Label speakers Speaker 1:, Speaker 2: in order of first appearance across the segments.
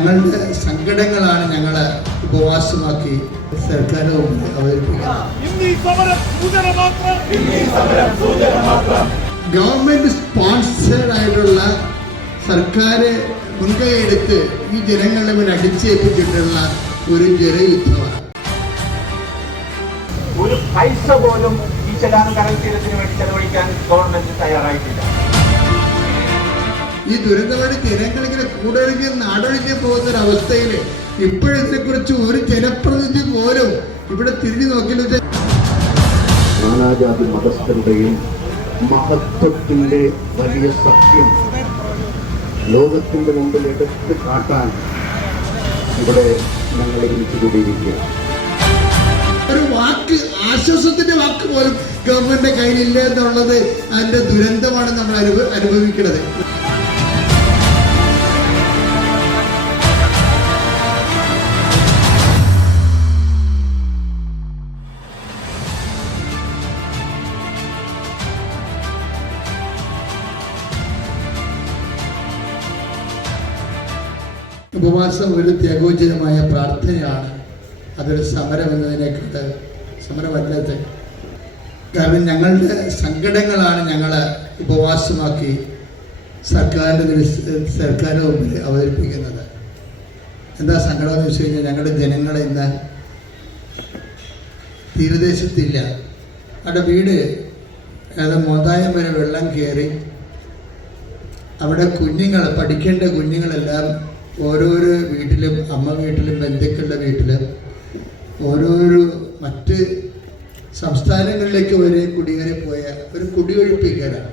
Speaker 1: ഞങ്ങളുടെ സങ്കടങ്ങളാണ് ഞങ്ങൾ ഉപവാസമാക്കി
Speaker 2: സർക്കാരവും
Speaker 1: government sponsored ആയിട്ടുള്ള സർക്കാർ മുൻകൈ എടുത്ത് ഈ ജനങ്ങളുടെ മേൽ അടിച്ചേൽപ്പിച്ചിട്ടുള്ള ഒരു ജനയുദ്ധമാണ്.
Speaker 3: ഒരു പൈസ പോലും ഈ ചെല്ലാനം കടൽ തീരത്തിന് വേണ്ടി ചെലവഴിക്കാൻ ഗവൺമെന്റ് തയ്യാറായിട്ടില്ല.
Speaker 1: ഈ ദുരന്തമാണ് ജനങ്ങളിങ്ങനെ കൂടൊഴുകി നാടൊഴുകി പോകുന്ന ഒരു അവസ്ഥയിൽ ഇപ്പോഴതിനെ കുറിച്ച് ഒരു ജനപ്രതിനിധി പോലും ഇവിടെ തിരിഞ്ഞു നോക്കിയിട്ട്
Speaker 4: നാനാജാതി മതസ്ഥരുടെയും മഹത്വത്തിന്റെ വലിയ സത്യം ലോകത്തിന്റെ മുമ്പിൽ എടുത്ത് കാട്ടാൻ ഇവിടെ ഞങ്ങൾ ഒരുമിച്ച് കൂടിയിരിക്കുക
Speaker 1: ഒരു വാക്ക് ആശ്വാസത്തിന്റെ വാക്ക് പോലും ഗവൺമെന്റിന്റെ കയ്യിലില്ല എന്നുള്ളത് അതിന്റെ ദുരന്തമാണ് നമ്മൾ അനുഭ അനുഭവിക്കുന്നത്. ഉപവാസം ഒരു ത്യാഗോചിതമായ പ്രാർത്ഥനയാണ് അതൊരു സമരം എന്നതിനേക്കാൾ സമരമല്ലത്. കാരണം ഞങ്ങളുടെ സങ്കടങ്ങളാണ് ഞങ്ങൾ ഉപവാസമാക്കി സർക്കാരിന്റെ സർക്കാരിന് മുമ്പിൽ അവതരിപ്പിക്കുന്നത്. എന്താ സങ്കടം എന്ന് വെച്ച് കഴിഞ്ഞാൽ ഞങ്ങളുടെ ജനങ്ങൾ ഇന്ന് തീരദേശത്തില്ല. അവിടെ വീട് അതായത് മോതായം വരെ വെള്ളം കയറി. അവിടെ കുഞ്ഞുങ്ങൾ പഠിക്കേണ്ട കുഞ്ഞുങ്ങളെല്ലാം ഓരോരോ വീട്ടിലും അമ്മ വീട്ടിലും ബന്ധുക്കളുടെ വീട്ടിലും ഓരോരോ മറ്റ് സംസ്ഥാനങ്ങളിലേക്ക് വരെ കുടിയേറി പോയ ഒരു കുടിയൊഴിപ്പിക്കലാണ്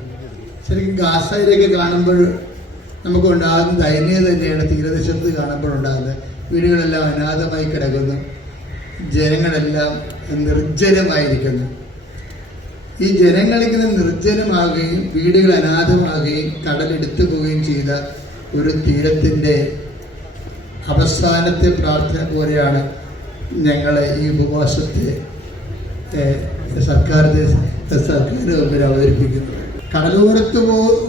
Speaker 1: ശരിക്കും ഗാസയിലേക്ക് കാണുമ്പോൾ നമുക്ക് ഉണ്ടാകുന്ന ദയനീയ തന്നെയാണ് തീരദേശത്ത് കാണുമ്പോൾ ഉണ്ടാകുന്നത്. വീടുകളെല്ലാം അനാഥമായി കിടക്കുന്നു. ജനങ്ങളെല്ലാം നിർജനമായിരിക്കുന്നു. ഈ ജനങ്ങളിങ്ങനെ നിർജനമാകുകയും വീടുകൾ അനാഥമാകുകയും കടലെടുത്തു പോവുകയും ചെയ്ത ഒരു തീരത്തിന്റെ അവസാനത്തെ പ്രാർത്ഥന പോലെയാണ് ഞങ്ങളെ ഈ ഉപവാസത്തെ സർക്കാർ സർക്കാർ മുമ്പിൽ അവതരിപ്പിക്കുന്നത്. കടലോരത്ത്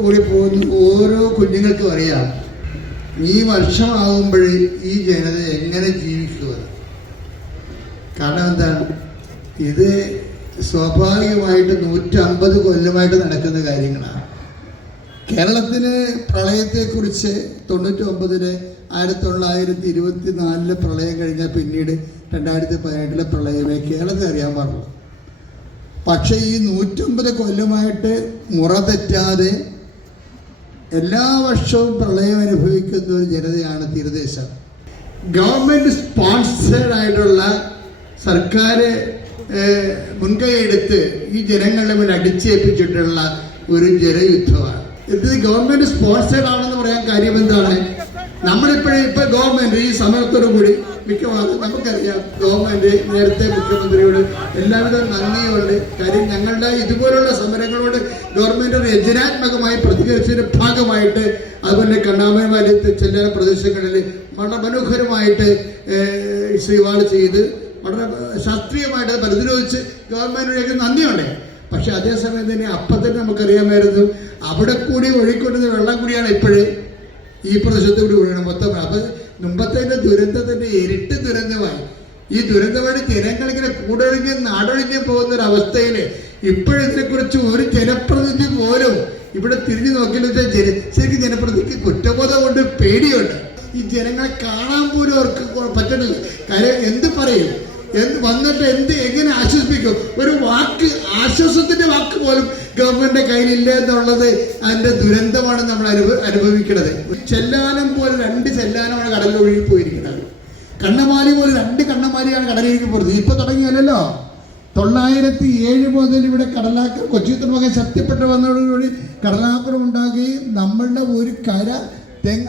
Speaker 1: കൂടി പോകുന്ന ഓരോ കുഞ്ഞുങ്ങൾക്കും അറിയാം ഈ വർഷമാകുമ്പോഴേ ഈ ജനത എങ്ങനെ ജീവിക്കുക. കാരണം എന്താണ് ഇത് സ്വാഭാവികമായിട്ട് നൂറ്റമ്പത് കൊല്ലമായിട്ട് നടക്കുന്ന കാര്യങ്ങളാണ്. കേരളത്തിന് പ്രളയത്തെക്കുറിച്ച് തൊണ്ണൂറ്റി ഒമ്പതിന് ആയിരത്തി തൊള്ളായിരത്തി ഇരുപത്തി നാലിലെ പ്രളയം കഴിഞ്ഞാൽ പിന്നീട് രണ്ടായിരത്തി പതിനെട്ടിലെ പ്രളയമേ കേരളത്തിൽ അറിയാൻ പാടുള്ളൂ. പക്ഷേ ഈ നൂറ്റമ്പത് കൊല്ലമായിട്ട് മുറ തെറ്റാതെ എല്ലാ വർഷവും പ്രളയം അനുഭവിക്കുന്ന ഒരു ജനതയാണ് തീരദേശം. ഗവൺമെന്റ് സ്പോൺസേഡ് ആയിട്ടുള്ള സർക്കാർ മുൻകൈയെടുത്ത് ഈ ജനങ്ങളെ മേൽ അടിച്ചേൽപ്പിച്ചിട്ടുള്ള ഒരു ജലയുദ്ധമാണ് ഇത് ഗവൺമെന്റ് സ്പോൺസേഡ് ആണെന്ന് പറയാൻ കാര്യം എന്താണ്? നമ്മളിപ്പോഴും ഇപ്പൊ ഗവൺമെന്റ് ഈ സമരത്തോടു കൂടി മിക്കവാറും നമുക്കറിയാം ഗവൺമെന്റ് നേരത്തെ മുഖ്യമന്ത്രിയോട് എല്ലാവിധ നന്ദിയുണ്ട്. കാര്യം ഞങ്ങളുടെ ഇതുപോലുള്ള സമരങ്ങളോട് ഗവൺമെന്റ് രചനാത്മകമായി പ്രതികരിച്ചതിന്റെ ഭാഗമായിട്ട് അതുപോലെ കണ്ണാമലത്തെ ചില പ്രദേശങ്ങളിൽ വളരെ മനോഹരമായിട്ട് ഏഹ്, ശ്രീവാട് ചെയ്ത് വളരെ ശാസ്ത്രീയമായിട്ട് പ്രതിരോധിച്ച് ഗവൺമെന്റിനൊക്കെ നന്ദിയുണ്ട്. പക്ഷെ അതേസമയം തന്നെ അപ്പം തന്നെ നമുക്കറിയാമായിരുന്നു അവിടെ കൂടി ഒഴുക്കൊണ്ടുന്ന വെള്ളം കൂടിയാണ് ഇപ്പോഴേ ഈ പ്രദേശത്ത് കൂടി ഒഴുകണം മൊത്തം. അത് മുമ്പത്തെ ദുരന്തത്തിന്റെ ഇരട്ടി ദുരന്തമായി. ഈ ദുരന്തമായിട്ട് ജനങ്ങളിങ്ങനെ കൂടൊഴിഞ്ഞ് നാടൊഴിഞ്ഞ് പോകുന്ന ഒരു അവസ്ഥയിൽ ഇപ്പോഴിതിനെ കുറിച്ച് ഒരു ജനപ്രതിനിധി പോലും ഇവിടെ തിരിഞ്ഞു നോക്കിയെന്ന് വെച്ചാൽ ജന ശരിക്കും ജനപ്രതിനിധിക്ക് കുറ്റബോധം കൊണ്ട് പേടിയുണ്ട്. ഈ ജനങ്ങളെ കാണാൻ പോലും അവർക്ക് പറ്റുന്നില്ല കാര്യം എന്ത് പറയും? എന്ത് വന്നിട്ട് എന്ത് എങ്ങനെ ആശ്വസിപ്പിക്കും? ഒരു വാക്ക് ആശ്വാസത്തിന്റെ വാക്ക് പോലും ഗവൺമെന്റിന്റെ കയ്യിലില്ല എന്നുള്ളത് അതിന്റെ ദുരന്തമാണ് നമ്മൾ അനുഭവ അനുഭവിക്കുന്നത്. ചെല്ലാനം പോലെ രണ്ട് ചെല്ലാനമാണ് കടലിൽ ഒഴുകി പോയിരിക്കുന്നത്. കണ്ണമാലി പോലെ രണ്ട് കണ്ണമാലിയാണ് കടലിലേക്ക് പോകുന്നത് ഇപ്പൊ തുടങ്ങിയല്ലോ തൊള്ളായിരത്തി ഏഴ് മുതൽ ഇവിടെ കടലാക്ര കൊച്ചി തുറമുഖം ശക്തിപ്പെട്ട് വന്നതോടുകൂടി കടലാക്രമം ഉണ്ടാകുകയും നമ്മളുടെ ഒരു കര തെങ്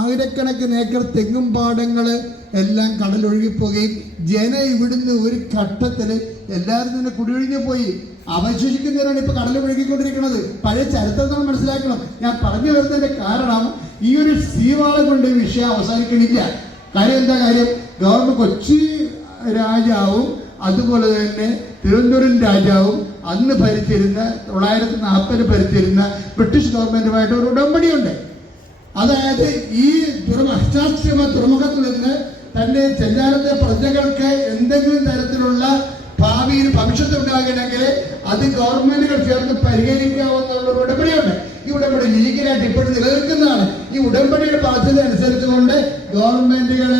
Speaker 1: ആയിരക്കണക്കിന് ഏക്കർ തെങ്ങും പാടങ്ങൾ എല്ലാം കടലൊഴുകിപ്പോവുകയും ജന ഇവിടുന്ന് ഒരു ഘട്ടത്തിൽ എല്ലാവരും തന്നെ കുടിയൊഴിഞ്ഞു പോയി. അവശേഷിക്കുന്നവരാണ് ഇപ്പൊ കടൽ ഒഴുകിക്കൊണ്ടിരിക്കുന്നത് പഴയ ചരിത്രം നമ്മൾ മനസ്സിലാക്കണം. ഞാൻ പറഞ്ഞു വരുന്നതിന്റെ കാരണം ഈ ഒരു സീവാള കൊണ്ട് വിഷയം അവസാനിക്കണില്ല. കാര്യം എന്താ കാര്യം? ഗവർണർ കൊച്ചി രാജാവും അതുപോലെ തന്നെ തിരുവനന്തപുരം രാജാവും അന്ന് ഭരിച്ചിരുന്ന തൊള്ളായിരത്തി നാൽപ്പതിൽ ഭരിച്ചിരുന്ന ബ്രിട്ടീഷ് ഗവൺമെന്റുമായിട്ട് ഒരു ഉടമ്പടിയുണ്ട്. അതായത് ഈ ദുർമഹ്റ്റാശ്രമ തുറമുഖത്ത് നിന്ന് തന്റെ ചെല്ലാനത്തെ പ്രജകൾക്ക് എന്തെങ്കിലും തരത്തിലുള്ള ഭാവിയിൽ ഭവിഷ്യത്ത് ഉണ്ടാകണമെങ്കിൽ അത് ഗവൺമെന്റുകൾ ചേർന്ന് പരിഹരിക്കാവുന്ന ഒരു ഉടമ്പടിയുണ്ട്. ഈ ഉടമ്പടി ലീഗലായിട്ട് ഇപ്പോഴും നിലനിൽക്കുന്നതാണ്. ഈ ഉടമ്പടിയുടെ ബാധ്യത അനുസരിച്ചുകൊണ്ട് ഗവൺമെന്റുകൾ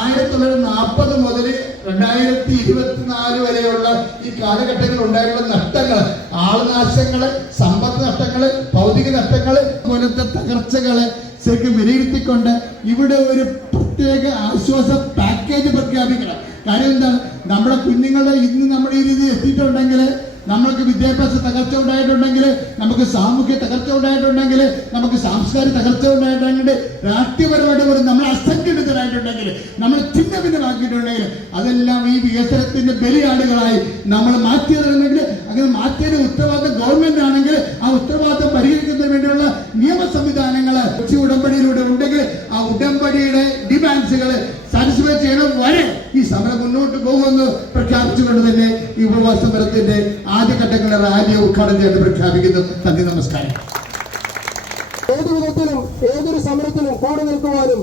Speaker 1: ആയിരത്തി തൊള്ളായിരത്തി നാൽപ്പത് മുതൽ രണ്ടായിരത്തി ഇരുപത്തിനാല് വരെയുള്ള ഈ കാലഘട്ടങ്ങളിൽ ഉണ്ടായിട്ടുള്ള നഷ്ടങ്ങൾ ആൾനാശങ്ങൾ സമ്പത്ത് നഷ്ടങ്ങൾ ഭൗതിക നഷ്ടങ്ങൾ പോലത്തെ തകർച്ചകൾ ശരിക്കും വിലയിരുത്തിക്കൊണ്ട് ഇവിടെ ഒരു പ്രത്യേക ആശ്വാസ പാക്കേജ് പ്രഖ്യാപിക്കണം. കാര്യം എന്താ? നമ്മുടെ കുഞ്ഞുങ്ങളെ ഇന്ന് നമ്മുടെ ഈ രീതിയിൽ എത്തിയിട്ടുണ്ടെങ്കിൽ നമ്മൾക്ക് വിദ്യാഭ്യാസ തകർച്ച ഉണ്ടായിട്ടുണ്ടെങ്കിൽ നമുക്ക് സാമൂഹ്യ തകർച്ച ഉണ്ടായിട്ടുണ്ടെങ്കിൽ നമുക്ക് സാംസ്കാരിക തകർച്ച ഉണ്ടായിട്ടുണ്ടെങ്കിൽ രാഷ്ട്രീയപരമായിട്ട് പോലും നമ്മൾ അസംഘടിതരായിട്ടുണ്ടെങ്കിൽ നമ്മൾ ചിഹ്ന ഭിന്നമാക്കിയിട്ടുണ്ടെങ്കിൽ അതെല്ലാം ഈ വികസനത്തിന്റെ ബലിയാടുകളായി നമ്മൾ മാറ്റിയതാണെങ്കിൽ അങ്ങനെ മാറ്റിയതിന് ഉത്തരവാദിത്തം ഗവൺമെന്റ് ആണെങ്കിൽ ആ ഉത്തരവാദിത്തം പരിഹരിക്കുന്നതിന് വേണ്ടിയുള്ള നിയമ സംവിധാനങ്ങൾ ഉടമ്പടിയിലൂടെ ഉണ്ടെങ്കിൽ ആ ഉടമ്പടിയുടെ ഡിമാൻഡ്സുകൾ സാറ്റിസ്ഫൈ ചെയ്യണം വരെ ഈ സമരം മുന്നോട്ട് പോകുമെന്ന് പ്രഖ്യാപിച്ചുകൊണ്ട് തന്നെ ഈ ഉപവാസ സമരത്തിന്റെ ആദ്യഘട്ടങ്ങളെ റാലിയെ ഉദ്ഘാടനം ചെയ്ത് പ്രഖ്യാപിക്കുന്നു. നന്ദി നമസ്കാരം.
Speaker 2: ഏത് വിധത്തിലും ഏതൊരു സമരത്തിലും കൂടെ നിൽക്കുവാനും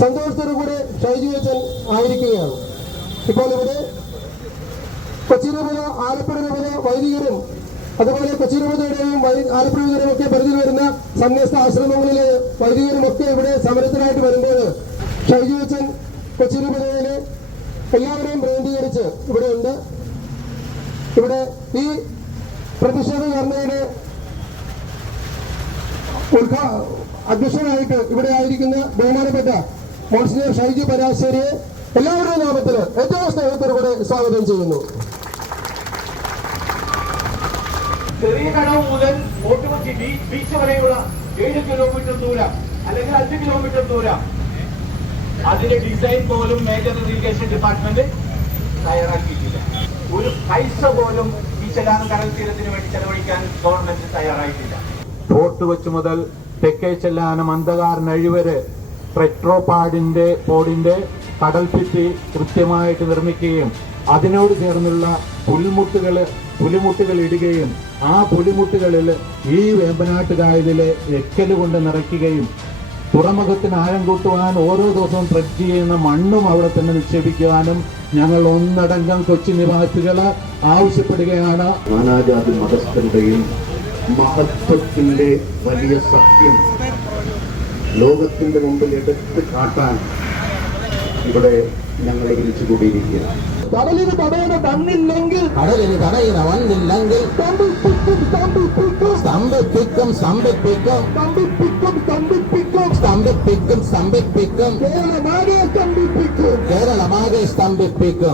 Speaker 2: സന്തോഷത്തോടു കൂടെ ഷൈജു അച്ഛൻ ആയിരിക്കുകയാണ്. ഇപ്പോൾ ഇവിടെ കൊച്ചി രൂപത ആലപ്പുഴ രൂപത വൈദികരും അതുപോലെ കൊച്ചി രൂപതയുടെയും വൈ- ആലപ്പുഴ രൂപതയും ഒക്കെ പരിധിയിൽ വരുന്ന സന്യസ്ത ആശ്രമങ്ങളിലെ വൈദികരും ഒക്കെ ഇവിടെ സമരത്തിനായിട്ട് വരുമ്പോൾ ഷൈജു അച്ഛൻ കൊച്ചി രൂപതയിലെ എല്ലാവരെയും പ്രതിനിധീകരിച്ച് ഇവിടെ ഉണ്ട് ഇവിടെ ഈ പ്രതിഷേധ ധർമ്മയുടെ അധ്യക്ഷനായിട്ട് ഇവിടെ ആയിരിക്കുന്ന ബഹുമാനപ്പെട്ട മോൺസിനർ ഷൈജു പരാശ്ശേരിയെ എല്ലാവരുടെയും നാമത്തിൽ ഏറ്റവും സ്നേഹത്തോടുകൂടെ സ്വാഗതം ചെയ്യുന്നു.
Speaker 3: ചെറിയ കടവ് മുതൽ ഓട്ടുകൊച്ചി ബീ- ബീച്ച് വരെയുള്ള ഏഴ് കിലോമീറ്റർ ദൂരം അല്ലെങ്കിൽ അഞ്ച് കിലോമീറ്റർ ദൂരം. അതിന്റെ ഡിസൈൻ പോലും മേജർ ഇറിഗേഷൻ ഡിപ്പാർട്ട്മെന്റ് തയ്യാറാക്കിയിട്ടില്ല. ഒരു പൈസ പോലും ഈ ചെല്ലാനം കടൽ തീരത്തിന് വേണ്ടി ചെലവഴിക്കാൻ ഗവൺമെന്റ് തയ്യാറായിട്ടില്ല.
Speaker 5: ഫോർട്ട് വെച്ച് മുതൽ തെക്കേ ചെല്ലാനം അന്ധകാർ നഴിവരെ പെട്രോപാഡിന്റെ പോഡിന്റെ കടൽഭിത്തി കൃത്യമായിട്ട് നിർമ്മിക്കുകയും അതിനോട് ചേർന്നുള്ള പുൽമുട്ടുകൾ പുലിമുട്ടുകൾ ഇടുകയും ആ പുലിമുട്ടുകളിൽ ഈ വേമ്പനാട്ട് എക്കൽ കൊണ്ട് നിറയ്ക്കുകയും തുറമുഖത്തിന് ആഴം കൂട്ടുവാൻ ഓരോ ദിവസവും ട്രെക്ക് ചെയ്യുന്ന മണ്ണും അവിടെ തന്നെ നിക്ഷേപിക്കുവാനും ഞങ്ങൾ ഒന്നടങ്കം കൊച്ചി നിവാസികൾ ആവശ്യപ്പെടുകയാണ്.
Speaker 4: നാനാജാതി മതസ്ഥരുടെയും മഹത്വത്തിന്റെ വലിയ സത്യം ലോകത്തിന്റെ മുമ്പിൽ എടുത്ത് കാട്ടാൻ ഇവിടെ ഞങ്ങൾ ഒരുമിച്ച് കൂടിയിരിക്കുക
Speaker 2: കടലിന് തടയണ തന്നില്ലെങ്കിൽ
Speaker 6: കടലിന് തടയിന വന്നില്ലെങ്കിൽ
Speaker 2: സ്തംഭിപ്പിക്കും സ്തംഭിപ്പിക്കും
Speaker 6: സ്തംഭിപ്പിക്കും സ്തംഭിപ്പിക്കും
Speaker 2: സ്തംഭിപ്പിക്കും
Speaker 6: ஸ்தம்பிப்பிக்கும் ஸ்தம்பிப்பிக்கும்
Speaker 2: கேரளமாக ஸ்தம்பிப்பிக்கும்
Speaker 6: கேரளமாக ஸ்தம்பிப்பிக்கும்